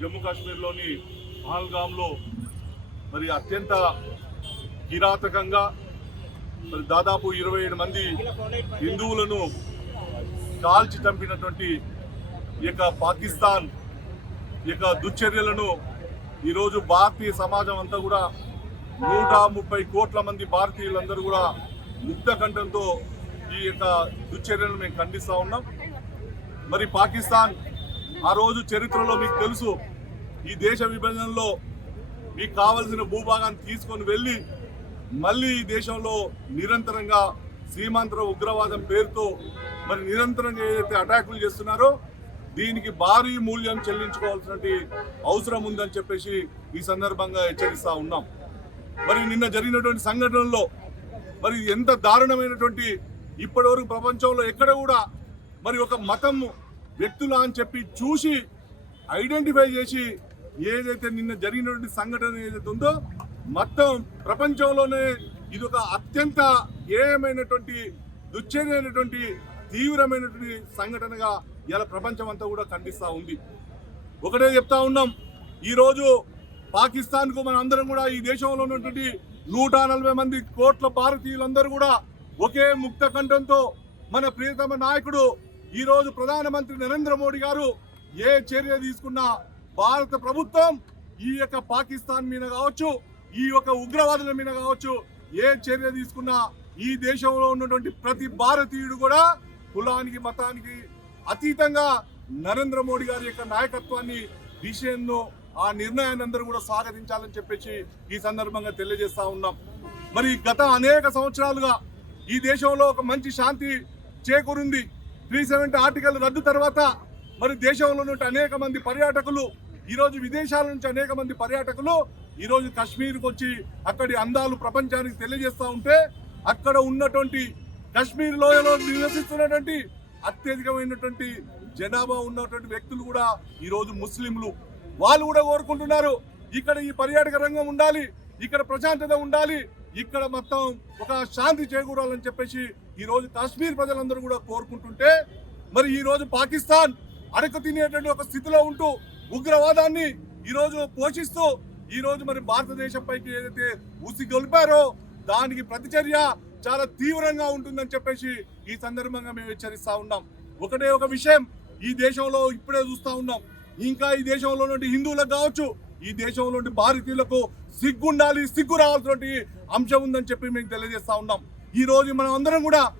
జమ్మూ కాశ్మీర్లోని పహల్గామ్లో మరి అత్యంత కిరాతకంగా మరి దాదాపు 27 మంది హిందువులను కాల్చి చంపినటువంటి ఈ యొక్క పాకిస్తాన్ ఈ యొక్క దుశ్చర్యలను ఈరోజు భారతీయ సమాజం అంతా కూడా 130 కోట్ల మంది భారతీయులందరూ కూడా ముక్త కంఠంతో ఈ యొక్క దుశ్చర్యలను మేము ఖండిస్తూ ఉన్నాం. మరి పాకిస్తాన్ ఆ రోజు చరిత్రలో మీకు తెలుసు, ఈ దేశ విభజనలో మీకు కావలసిన భూభాగాన్ని తీసుకొని వెళ్ళి మళ్ళీ ఈ దేశంలో నిరంతరంగా సీమాంతర ఉగ్రవాదం పేరుతో మరి నిరంతరంగా ఏదైతే అటాకులు చేస్తున్నారో దీనికి భారీ మూల్యం చెల్లించుకోవాల్సినటువంటి అవసరం ఉందని చెప్పేసి ఈ సందర్భంగా హెచ్చరిస్తూ ఉన్నాం. మరి నిన్న జరిగినటువంటి సంఘటనలో మరి ఎంత దారుణమైనటువంటి ఇప్పటివరకు ప్రపంచంలో ఎక్కడ కూడా మరి ఒక మతం వ్యక్తులా అని చెప్పి చూసి ఐడెంటిఫై చేసి ఏదైతే నిన్న జరిగినటువంటి సంఘటన ఏదైతే ఉందో మొత్తం ప్రపంచంలోనే ఇది ఒక అత్యంత ఏమైనటువంటి దుశ్చర్యమైనటువంటి తీవ్రమైనటువంటి సంఘటనగా ఇలా ప్రపంచం అంతా కూడా ఖండిస్తూ ఉంది. ఒకటే చెప్తా ఉన్నాం, ఈరోజు పాకిస్తాన్కు మన అందరం కూడా ఈ దేశంలో ఉన్నటువంటి 140 మంది కోట్ల భారతీయులందరూ కూడా ఒకే ముక్త కంఠంతో మన ప్రియతమ నాయకుడు ఈరోజు ప్రధానమంత్రి నరేంద్ర మోడీ గారు ఏ చర్య తీసుకున్నా భారత ప్రభుత్వం ఈ యొక్క పాకిస్తాన్ మీద కావచ్చు, ఈ యొక్క ఉగ్రవాదుల మీద కావచ్చు, ఏ చర్య తీసుకున్నా ఈ దేశంలో ఉన్నటువంటి ప్రతి భారతీయుడు కూడా కులానికి మతానికి అతీతంగా నరేంద్ర మోడీ గారి యొక్క నాయకత్వాన్ని విషయంలో ఆ నిర్ణయాన్ని అందరూ కూడా స్వాగతించాలని చెప్పేసి ఈ సందర్భంగా తెలియజేస్తా ఉన్నాం. మరి గత అనేక సంవత్సరాలుగా ఈ దేశంలో ఒక మంచి శాంతి చేకూరింది. 370 ఆర్టికల్ రద్దు తర్వాత మరి దేశంలో నుండి అనేక మంది పర్యాటకులు, ఈరోజు విదేశాల నుంచి అనేక మంది పర్యాటకులు ఈరోజు కాశ్మీర్కి వచ్చి అక్కడి అందాలు ప్రపంచానికి తెలియజేస్తూ ఉంటే అక్కడ ఉన్నటువంటి కాశ్మీర్ లోయలో నివసిస్తున్నటువంటి అత్యధికమైనటువంటి జనాభా ఉన్నటువంటి వ్యక్తులు కూడా ఈరోజు ముస్లింలు. వాళ్ళు కూడా కోరుకుంటున్నారు ఇక్కడ ఈ పర్యాటక రంగం ఉండాలి, ఇక్కడ ప్రశాంతత ఉండాలి, ఇక్కడ మొత్తం ఒక శాంతి చేకూరాలని చెప్పేసి ఈరోజు కాశ్మీర్ ప్రజలందరూ కూడా కోరుకుంటుంటే మరి ఈరోజు పాకిస్తాన్ అడక తినేటువంటి ఒక స్థితిలో ఉంటూ ఉగ్రవాదాన్ని ఈరోజు పోషిస్తూ ఈరోజు మరి భారతదేశంపైకి ఏదైతే ఉసిగొల్పారో దానికి ప్రతిచర్య చాలా తీవ్రంగా ఉంటుందని చెప్పేసి ఈ సందర్భంగా మేము హెచ్చరిస్తా ఉన్నాం. ఒకటే ఒక విషయం, ఈ దేశంలో ఇప్పుడే చూస్తా ఉన్నాం, ఇంకా ఈ దేశంలో నుండి హిందువులకు కావచ్చు, ఈ దేశంలో నుండి భారతీయులకు సిగ్గుండాలి, సిగ్గు రావాల్సినటువంటి అంశం ఉందని చెప్పి మేము తెలియజేస్తా ఉన్నాం. ఈ రోజు మనం అందరం కూడా